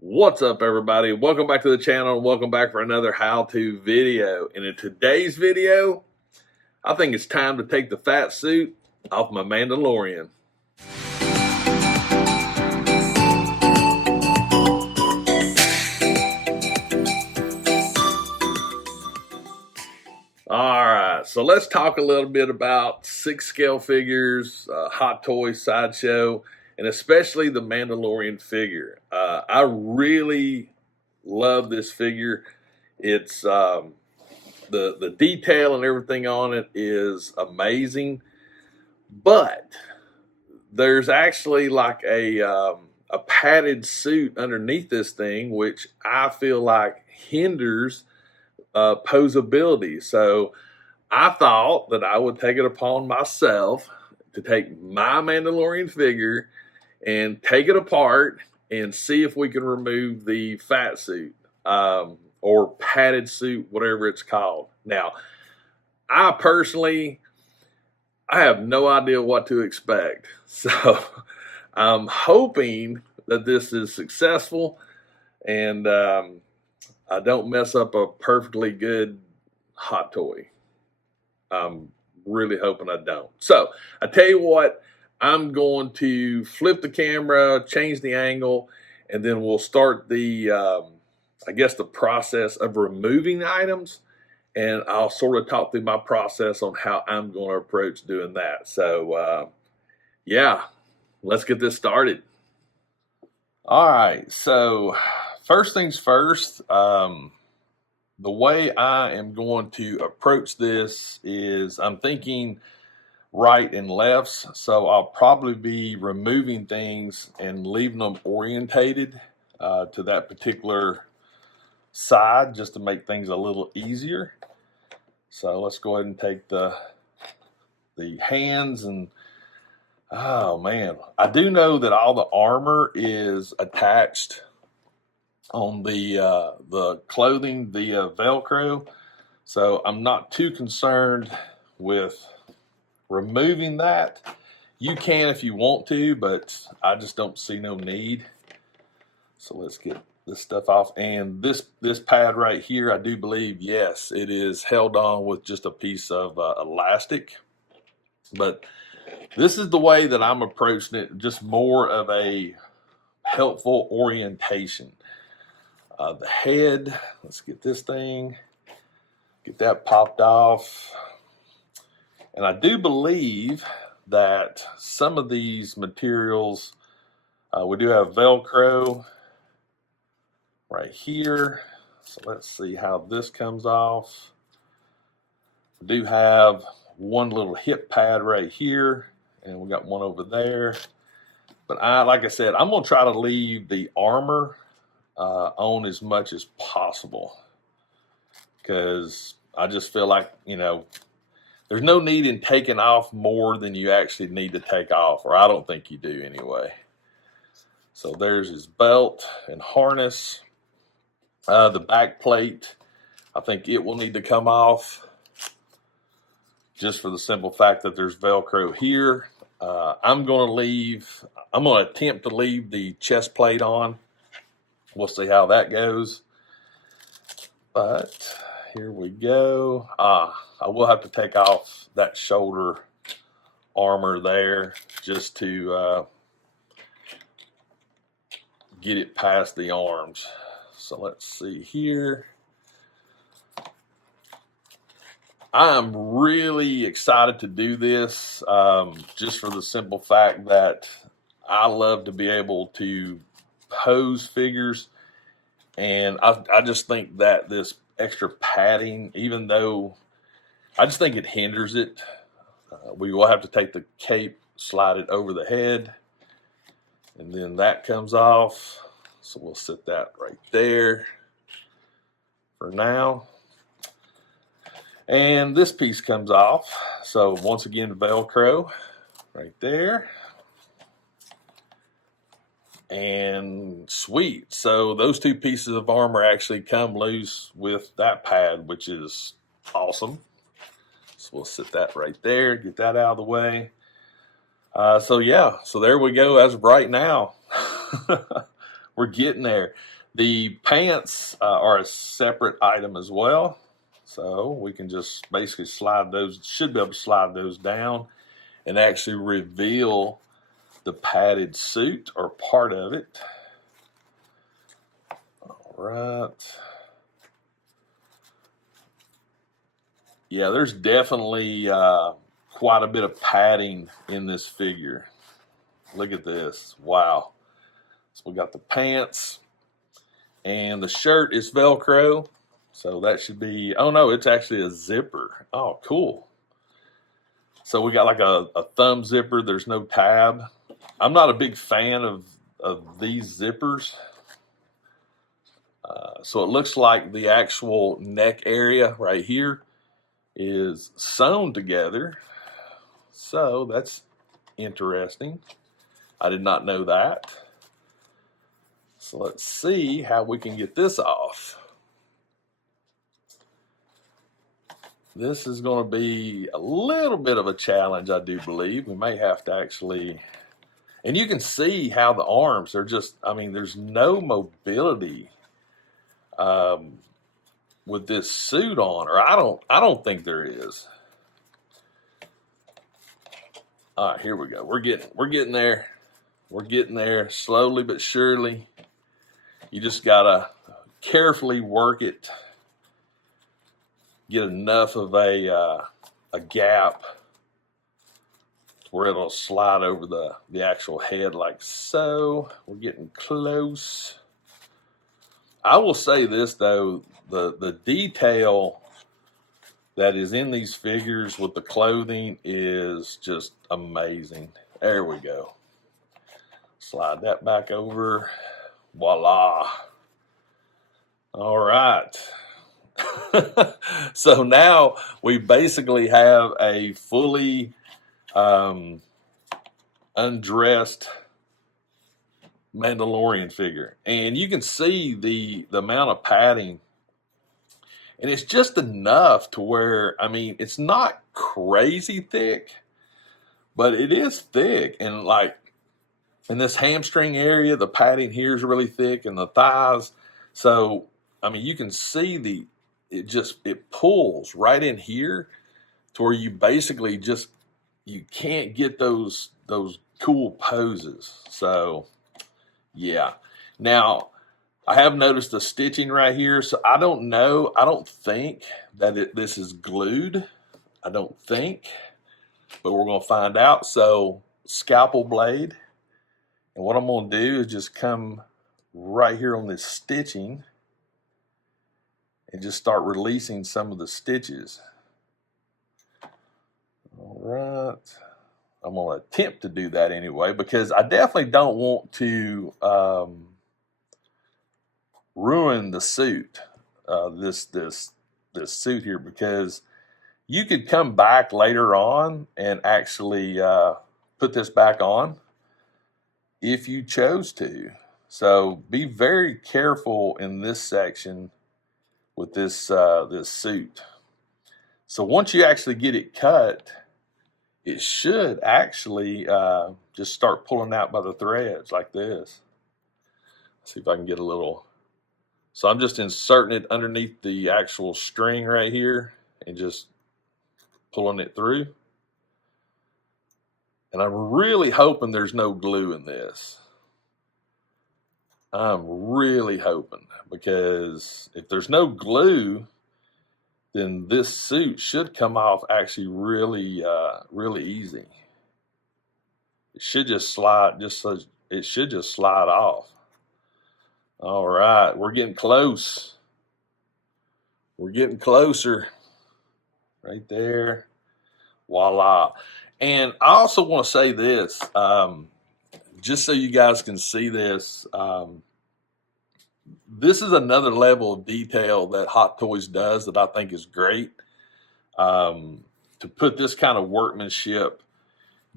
What's up, everybody? Welcome back to the channel and welcome back for another how-to video. And in today's video, I think it's time to take the fat suit off my Mandalorian. All right, so let's talk a little bit about 6-scale figures, Hot Toys Sideshow, and especially the Mandalorian figure. I really love this figure. It's the detail and everything on it is amazing, but there's actually like a padded suit underneath this thing, which I feel like hinders posability. So I thought that I would take it upon myself to take my Mandalorian figure and take it apart and see if we can remove the fat suit or padded suit, whatever it's called. Now, I personally, I have no idea what to expect. So I'm hoping that this is successful and I don't mess up a perfectly good hot toy. I'm really hoping I don't. So I tell you what, I'm going to flip the camera, change the angle, and then we'll start the, I guess, the process of removing the items. And I'll sort of talk through my process on how I'm going to approach doing that. So, yeah, let's get this started. All right, so first things first, the way I am going to approach this is I'm thinking right and lefts. So I'll probably be removing things and leaving them orientated to that particular side just to make things a little easier. So let's go ahead and take the hands and oh man, I do know that all the armor is attached on the clothing via Velcro, so I'm not too concerned with removing that. You can if you want to, but I just don't see no need. So let's get this stuff off. And this pad right here, I do believe, yes, it is held on with just a piece of elastic. But this is the way that I'm approaching it, just more of a helpful orientation. The head, let's get this thing, get that popped off. And I do believe that some of these materials, we do have Velcro right here. So let's see how this comes off. We do have one little hip pad right here, and we got one over there. But like I said, I'm gonna try to leave the armor on as much as possible because I just feel like, there's no need in taking off more than you actually need to take off, or I don't think you do anyway. So there's his belt and harness. The back plate, I think it will need to come off just for the simple fact that there's Velcro here. I'm going to attempt to leave the chest plate on. We'll see how that goes. But here we go. I will have to take off that shoulder armor there just to get it past the arms. So let's see here. I'm really excited to do this just for the simple fact that I love to be able to pose figures, and I just think that this extra padding, even though I just think it hinders it, we will have to take the cape, slide it over the head, and then that comes off. So we'll set that right there for now. And this piece comes off. So once again, Velcro right there. And sweet. So those two pieces of armor actually come loose with that pad, which is awesome. So we'll set that right there, get that out of the way. So yeah, so there we go as of right now. we're getting there. The pants are a separate item as well. So we can just basically slide those, should be able to slide those down and actually reveal the padded suit or part of it. All right. Yeah, there's definitely quite a bit of padding in this figure. Look at this. Wow. So we got the pants, and the shirt is Velcro. So that should be, oh no, it's actually a zipper. Oh, cool. So we got like a thumb zipper. There's no tab. I'm not a big fan of these zippers. So it looks like the actual neck area right here is sewn together. So that's interesting. I did not know that. So let's see how we can get this off. This is going to be a little bit of a challenge, I do believe. We may have to actually, and you can see how the arms are just, I mean, there's no mobility with this suit on, or I don't think there is. All right, here we go. We're getting there. We're getting there slowly but surely. You just gotta carefully work it. Get enough of a gap where it'll slide over the actual head like so. We're getting close. I will say this though, the detail that is in these figures with the clothing is just amazing. There we go. Slide that back over. Voila. All right. So now we basically have a fully undressed Mandalorian figure. And you can see the amount of padding. And it's just enough to where, I mean, it's not crazy thick, but it is thick. And like in this hamstring area, the padding here is really thick, and the thighs. So, I mean, you can see it pulls right in here to where you basically just, you can't get those cool poses. So, yeah. Now, I have noticed the stitching right here, so I don't know. I don't think that this is glued. I don't think, but we're going to find out. So, scalpel blade. And what I'm going to do is just come right here on this stitching and just start releasing some of the stitches. All right. I'm going to attempt to do that anyway, because I definitely don't want to ruin the suit, this suit here, because you could come back later on and actually put this back on if you chose to. So be very careful in this section with this this suit. So once you actually get it cut, it should actually just start pulling out by the threads like this. Let's see if I can get a little. So I'm just inserting it underneath the actual string right here and just pulling it through. And I'm really hoping there's no glue in this. I'm really hoping, because if there's no glue, then this suit should come off actually really, really easy. It should just slide, it should just slide off. All right, we're getting close. We're getting closer. Right there. Voila. And I also want to say this, just so you guys can see this. This is another level of detail that Hot Toys does that I think is great. To put this kind of workmanship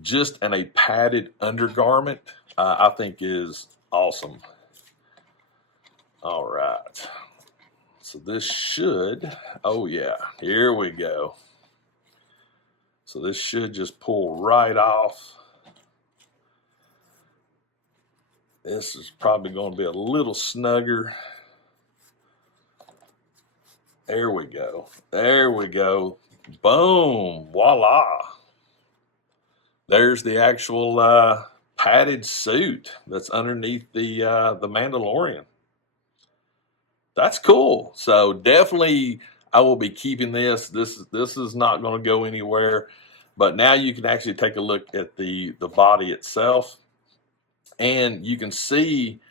just in a padded undergarment, I think is awesome. All right. So this should, oh yeah, here we go. So this should just pull right off. This is probably going to be a little snugger. There we go. There we go. Boom. Voila. There's the actual padded suit that's underneath the Mandalorian. That's cool. So definitely I will be keeping this. This is not going to go anywhere. But now you can actually take a look at the body itself, and you can see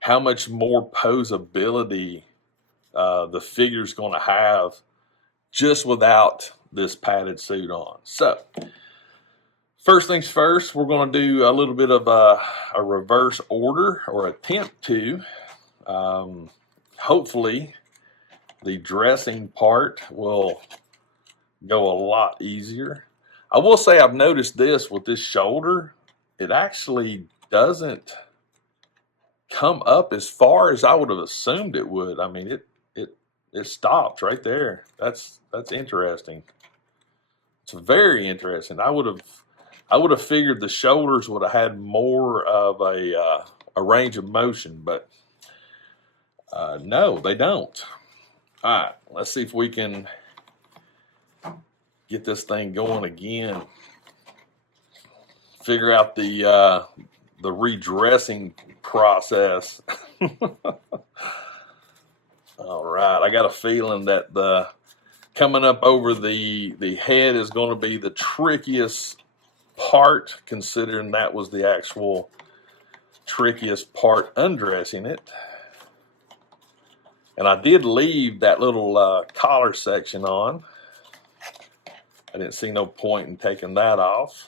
how much more posability the figure's going to have just without this padded suit on. So first things first, we're going to do a little bit of a reverse order, or attempt to. Hopefully the dressing part will go a lot easier. I will say I've noticed this with this shoulder, it actually doesn't come up as far as I would have assumed it would. I mean, it stops right there. That's interesting. It's very interesting. I would have figured the shoulders would have had more of a range of motion, but no, they don't. All right, let's see if we can get this thing going again. Figure out the redressing process. All right, I got a feeling that the coming up over the head is going to be the trickiest part, considering that was the actual trickiest part undressing it. And I did leave that little collar section on. I didn't see no point in taking that off.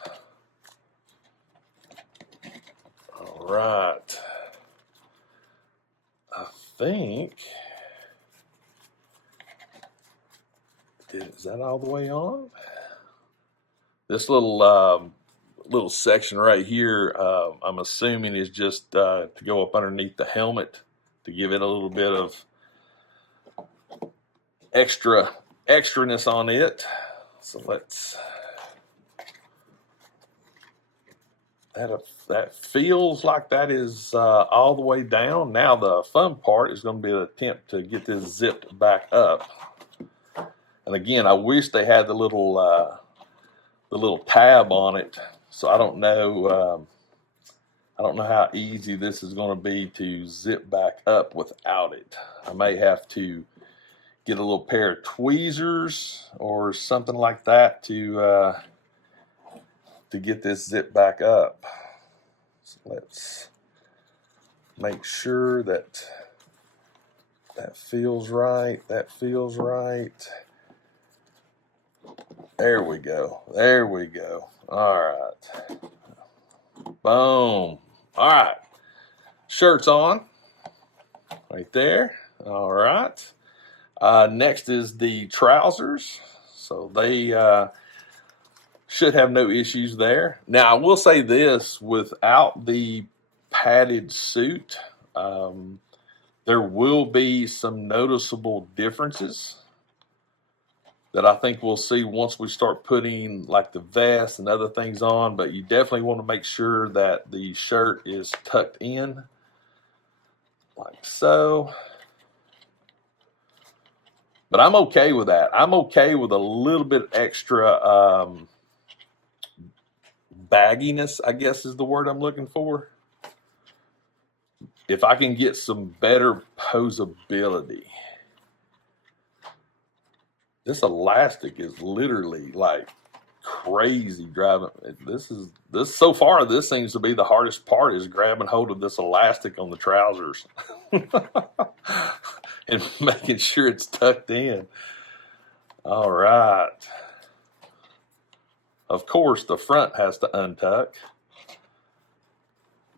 All right. I think, is that all the way on? This little section right here, I'm assuming is just to go up underneath the helmet to give it a little bit of extraness on it. So that feels like that is all the way down. Now the fun part is going to be an attempt to get this zipped back up. And again, I wish they had the little tab on it. So I don't know how easy this is going to be to zip back up without it. I may have to get a little pair of tweezers or something like that to get this zip back up. So let's make sure that feels right. That feels right. There we go. There we go. All right. Boom. All right. Shirt's on. Right there. All right. Next is the trousers. So they should have no issues there. Now, I will say this, without the padded suit, there will be some noticeable differences that I think we'll see once we start putting like the vest and other things on, but you definitely want to make sure that the shirt is tucked in like so. But I'm okay with that. I'm okay with a little bit extra bagginess, I guess is the word I'm looking for. If I can get some better posability. This elastic is literally like crazy driving. This so far, this seems to be the hardest part, is grabbing hold of this elastic on the trousers and making sure it's tucked in. All right. Of course, the front has to untuck.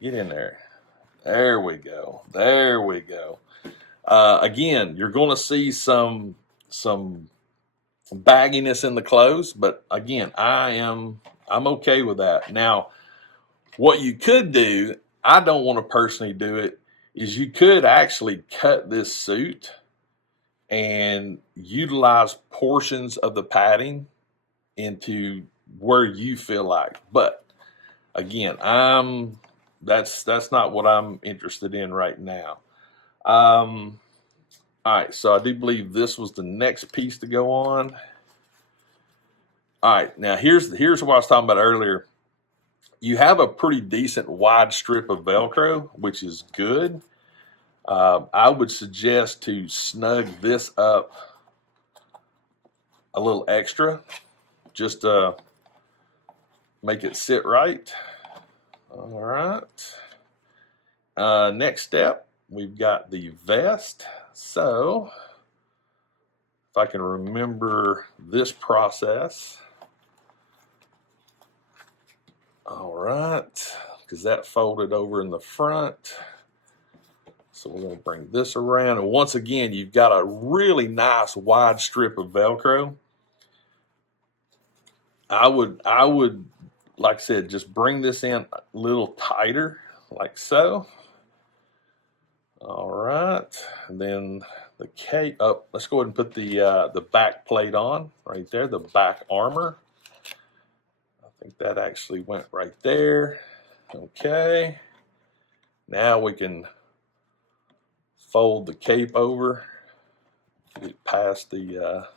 Get in there. There we go. There we go. Again, you're going to see some bagginess in the clothes, but again, I'm okay with that. Now, what you could do, I don't want to personally do it, is you could actually cut this suit and utilize portions of the padding into where you feel like. But again, I'm that's not what I'm interested in right now. All right, so I do believe this was the next piece to go on. All right, now here's what I was talking about earlier. You have a pretty decent wide strip of Velcro, which is good. I would suggest to snug this up a little extra, just to make it sit right. All right. Next step, we've got the vest. So, if I can remember this process. All right, because that folded over in the front. So we're going to bring this around. And once again, you've got a really nice wide strip of Velcro. I would, like I said, just bring this in a little tighter, like so. All right, and then the cape. Oh, let's go ahead and put the back plate on right there, the back armor. I think that actually went right there. Okay, now we can fold the cape over, get past the.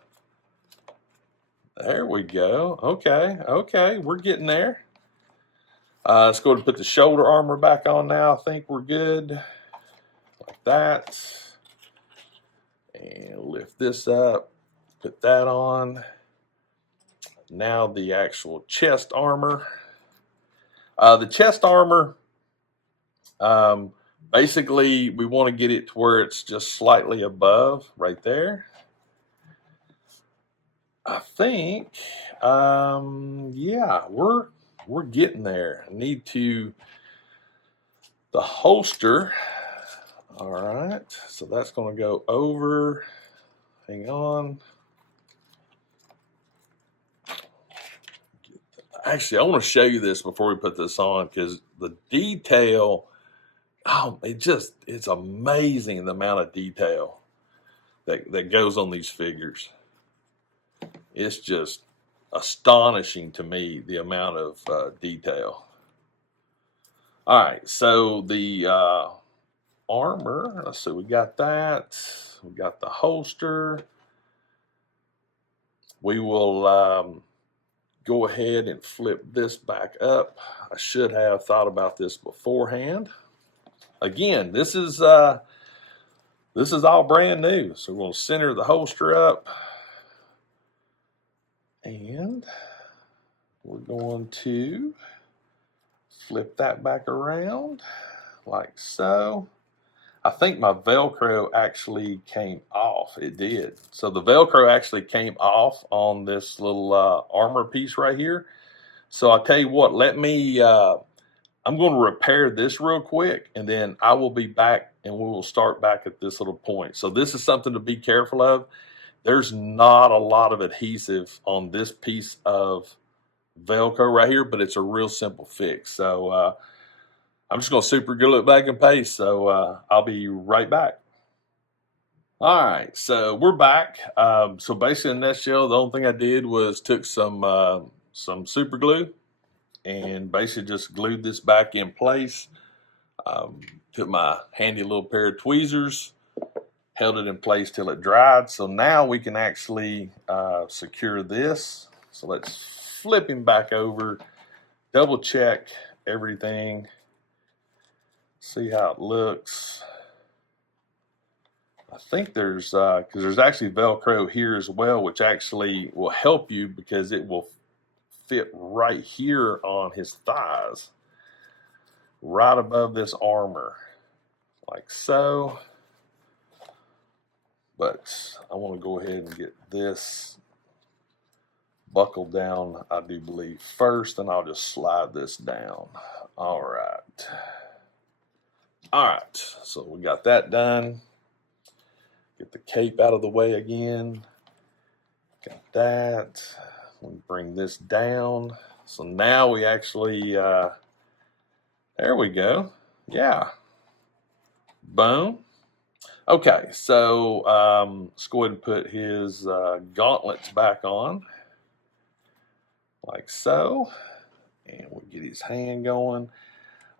There we go. Okay, we're getting there. Let's go ahead and put the shoulder armor back on now. I think we're good. Like that. And lift this up, put that on. Now the actual chest armor. The chest armor, basically we want to get it to where it's just slightly above, right there. I think, yeah, we're getting there. I need to, the holster. All right, so that's going to go over. Hang on. Actually, I want to show you this before we put this on, because the detail, oh, it's amazing the amount of detail that goes on these figures. It's just astonishing to me, the amount of detail. All right, so the armor, let's see, we got that. We got the holster. We will go ahead and flip this back up. I should have thought about this beforehand. Again, this is all brand new. So we'll center the holster up. And we're going to flip that back around like so. I think my Velcro actually came off. It did. So the Velcro actually came off on this little armor piece right here. So I'll tell you what, I'm going to repair this real quick, and then I will be back and we will start back at this little point. So this is something to be careful of. There's not a lot of adhesive on this piece of Velcro right here, but it's a real simple fix. So I'm just going to super glue it back in paste. So I'll be right back. All right, so we're back. So basically in a nutshell, the only thing I did was took some super glue and basically just glued this back in place. Took my handy little pair of tweezers, held it in place till it dried. So now we can actually secure this. So let's flip him back over, double check everything, see how it looks. I think there's, because there's actually Velcro here as well, which actually will help you because it will fit right here on his thighs, right above this armor, like so. But I want to go ahead and get this buckled down, I do believe, first, and I'll just slide this down. All right. All right, so we got that done. Get the cape out of the way again. Got that. Let me bring this down. So now we actually, there we go. Yeah. Boom. Okay, so let's go ahead and put his gauntlets back on, like so. And we'll get his hand going.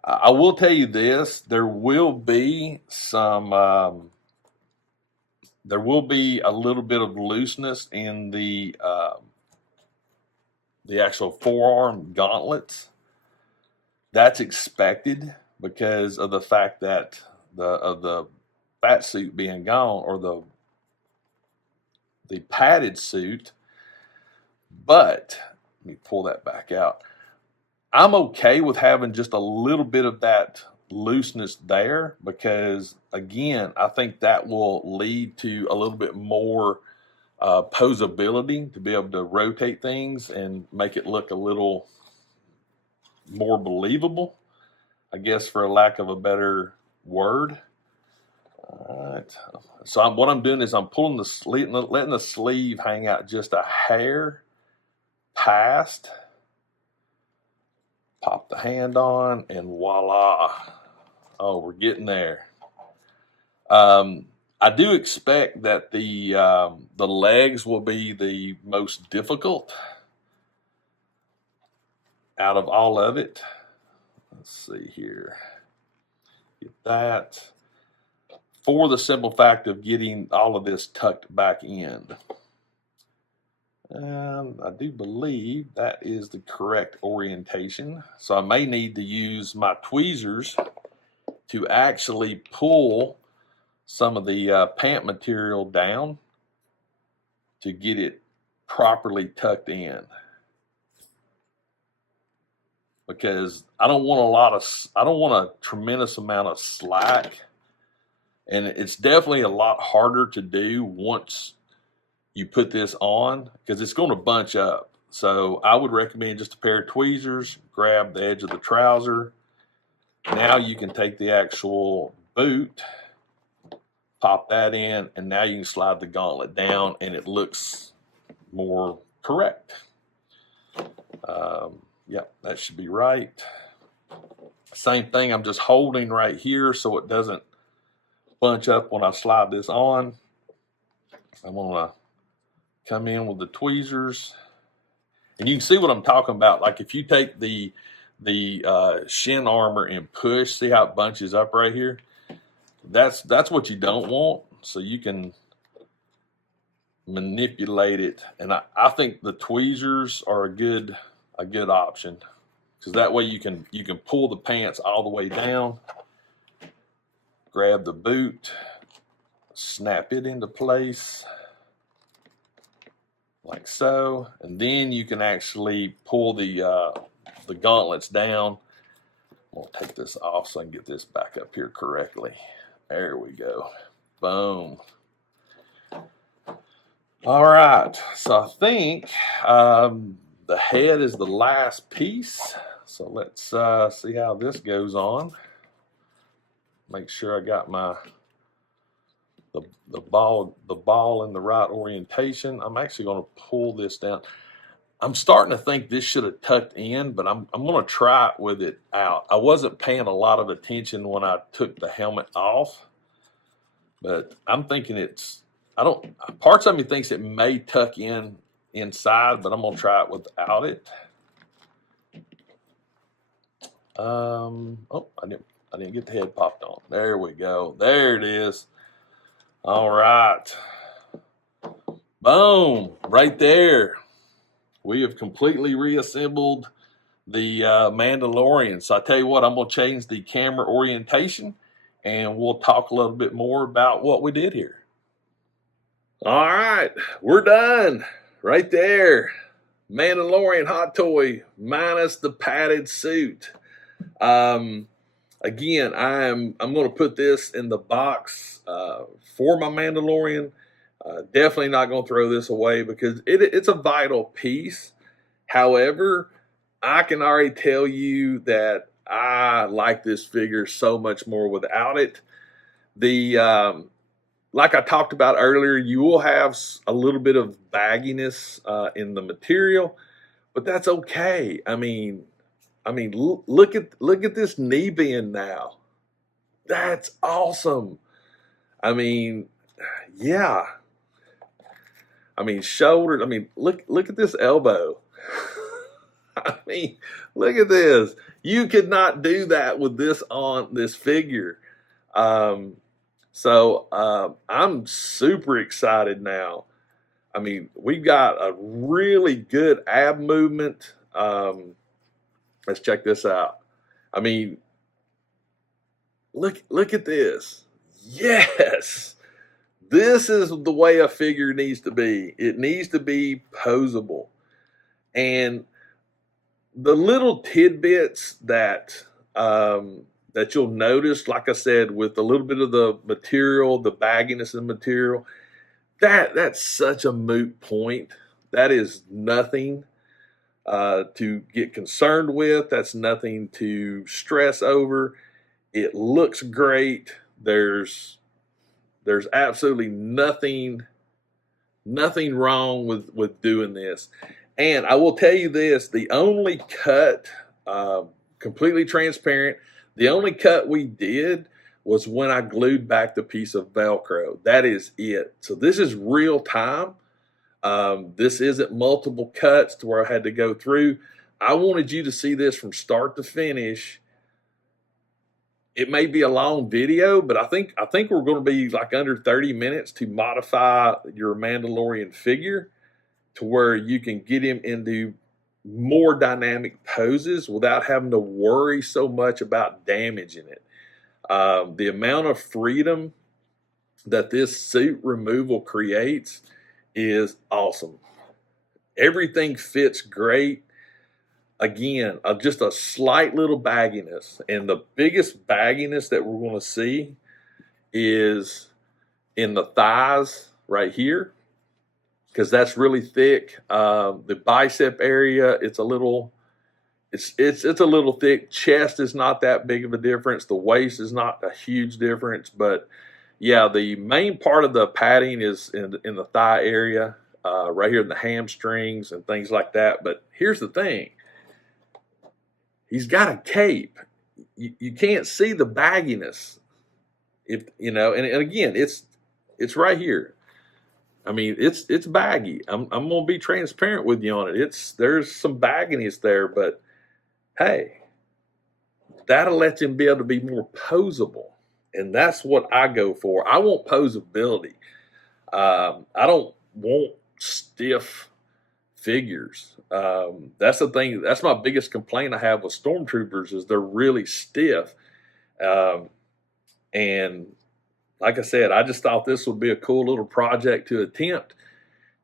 I will tell you this: there will be there will be a little bit of looseness in the actual forearm gauntlets. That's expected because of the fact that the fat suit being gone, or the padded suit. But let me pull that back out. I'm okay with having just a little bit of that looseness there because, again, I think that will lead to a little bit more posability to be able to rotate things and make it look a little more believable, I guess, for a lack of a better word. All right. So what I'm doing is I'm pulling the sleeve, letting the sleeve hang out just a hair past. Pop the hand on, and voila. Oh, we're getting there. I do expect that the legs will be the most difficult out of all of it. Let's see here. Get that. For the simple fact of getting all of this tucked back in. And I do believe that is the correct orientation. So I may need to use my tweezers to actually pull some of the pant material down to get it properly tucked in. Because I don't want a tremendous amount of slack. And it's definitely a lot harder to do once you put this on because it's going to bunch up. So I would recommend just a pair of tweezers, grab the edge of the trouser. Now you can take the actual boot, pop that in, and now you can slide the gauntlet down and it looks more correct. Yep, that should be right. Same thing, I'm just holding right here so it doesn't bunch up when I slide this on. I'm going to come in with the tweezers. And you can see what I'm talking about. Like if you take the shin armor and push, see how it bunches up right here? That's what you don't want. So you can manipulate it. And I think the tweezers are a good option. Because that way you can pull the pants all the way down, grab the boot, snap it into place like so, and then you can actually pull the gauntlets down. I'm gonna take this off so I can get this back up here correctly. There we go. Boom. All right, so I think the head is the last piece. So let's see how this goes on. Make sure I got the ball in the right orientation. I'm actually going to pull this down. I'm starting to think this should have tucked in, but I'm going to try it with it out. I wasn't paying a lot of attention when I took the helmet off, but I'm thinking parts of me thinks it may tuck in inside, but I'm going to try it without it. Oh, I didn't get the head popped on. There we go. There it is. All right. Boom. Right there. We have completely reassembled the Mandalorian. So I tell you what, I'm going to change the camera orientation and we'll talk a little bit more about what we did here. All right. We're done. Right there. Mandalorian hot toy minus the padded suit. Again, I'm going to put this in the box for my Mandalorian. Definitely not going to throw this away because it's a vital piece. However, I can already tell you that I like this figure so much more without it. Like I talked about earlier, you will have a little bit of bagginess in the material, but that's okay. I mean, look at this knee bend now. That's awesome. I mean, yeah. I mean, shoulders. I mean, look at this elbow. I mean, look at this. You could not do that with this on this figure. Um, I'm super excited now. I mean, we've got a really good ab movement. Let's check this out. I mean, look at this. Yes. This is the way a figure needs to be. It needs to be posable. And the little tidbits that you'll notice, like I said, with a little bit of the material, the bagginess of the material, that's such a moot point. That is nothing to get concerned with. That's nothing to stress over. It looks great. There's absolutely nothing wrong with doing this. And I will tell you this: the only cut, completely transparent, the only cut we did was when I glued back the piece of Velcro. That is it. So this is real time. This isn't multiple cuts to where I had to go through. I wanted you to see this from start to finish. It may be a long video, but I think we're going to be like under 30 minutes to modify your Mandalorian figure to where you can get him into more dynamic poses without having to worry so much about damaging it. The amount of freedom that this suit removal creates is awesome. Everything fits great. Again, just a slight little bagginess. And the biggest bagginess that we're going to see is in the thighs right here, because that's really thick. The bicep area, it's a little thick. Chest is not that big of a difference. The waist is not a huge difference. But yeah, the main part of the padding is in the thigh area, right here in the hamstrings and things like that. But here's the thing. He's got a cape. You can't see the bagginess. If you know, and again, it's right here. I mean, it's baggy. I'm gonna be transparent with you on it. There's some bagginess there, but hey, that'll let him be able to be more posable. And that's what I go for. I want posability. I don't want stiff figures. That's the thing. That's my biggest complaint I have with stormtroopers is they're really stiff. And like I said, I just thought this would be a cool little project to attempt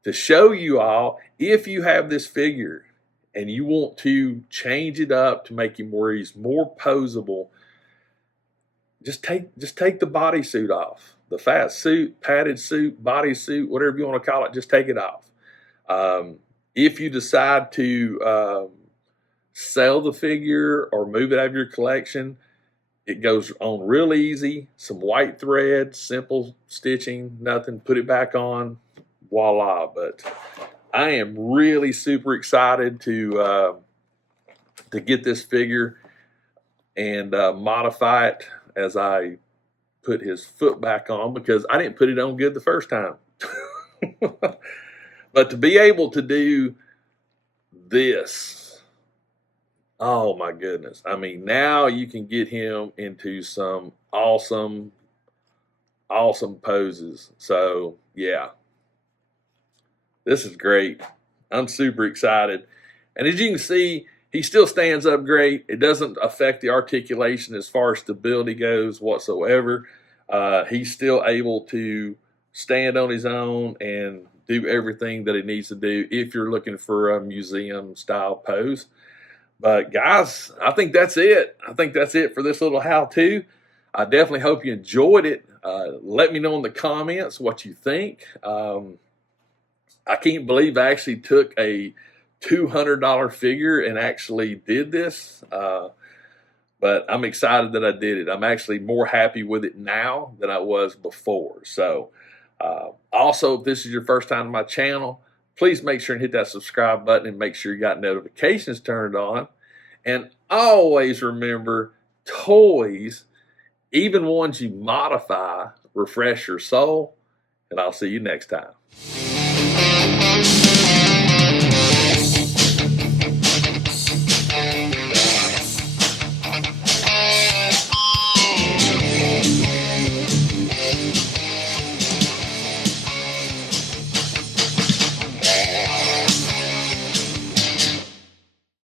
to show you all, if you have this figure and you want to change it up to make him where he's more posable, just take the bodysuit off. The fat suit, padded suit, bodysuit, whatever you want to call it, just take it off. If you decide to sell the figure or move it out of your collection, it goes on real easy. Some white thread, simple stitching, nothing. Put it back on, voila. But I am really super excited to get this figure and modify it as I put his foot back on, because I didn't put it on good the first time. But to be able to do this, oh my goodness. I mean, now you can get him into some awesome poses. So yeah, this is great. I'm super excited. And as you can see, he still stands up great. It doesn't affect the articulation as far as stability goes whatsoever. He's still able to stand on his own and do everything that he needs to do if you're looking for a museum style pose. But guys, I think that's it. I think that's it for this little how-to. I definitely hope you enjoyed it. Let me know in the comments what you think. I can't believe I actually took a $200 figure and actually did this. But I'm excited that I did it. I'm actually more happy with it now than I was before. So also, if this is your first time on my channel, please make sure and hit that subscribe button and make sure you got notifications turned on. And always remember, toys, even ones you modify, refresh your soul. And I'll see you next time.